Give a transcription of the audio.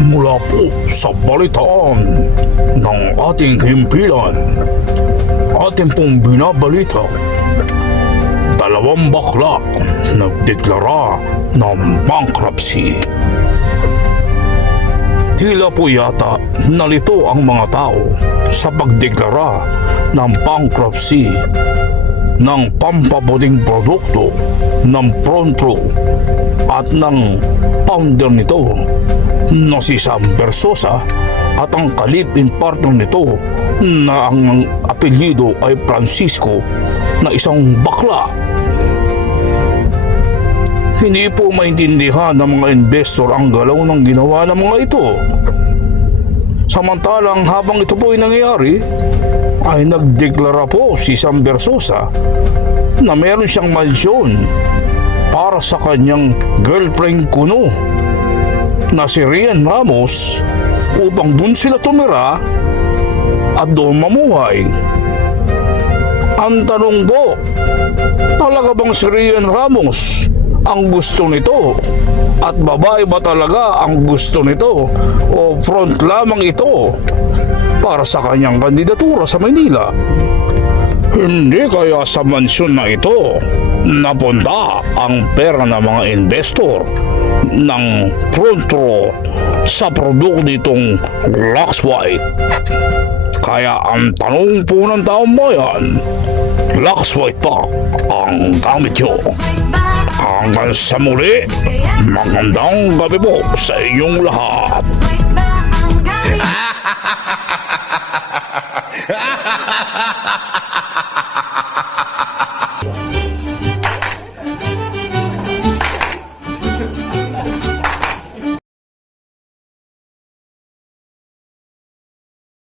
Mula po sa balitaan ng ating himpilan, ating pong binabalita, dalawang bakla nagdeklara ng bankruptcy. Tila po yata nalito ang mga tao sa pagdeklara ng bankruptcy ng pampaputing produkto ng Pronto at ng founder nito na si Sam Versosa at ang kalipin partner nito na ang apelyido ay Francisco na isang bakla. Hindi po maintindihan ng mga investor ang galaw ng ginawa ng mga ito. Samantalang habang ito po ay nangyayari, ay nagdeklara po si Sam Versosa na meron siyang mansyon para sa kanyang girlfriend kuno na si Rian Ramos upang dun sila tumira at doon mamuhay. Ang tanong po, talaga bang si Rian Ramos ang gusto nito? At babae ba talaga ang gusto nito? O front lamang ito para sa kanyang kandidatura sa Maynila? Hindi kaya sa mansyon na ito napunta ang pera ng mga investor ng Pronto sa produkto nitong Lux White? Kaya ang tanong po ng taong bayan, Lux White pa ang gamit nyo? Hanggang sa muli, magandang gabi po sa inyong lahat.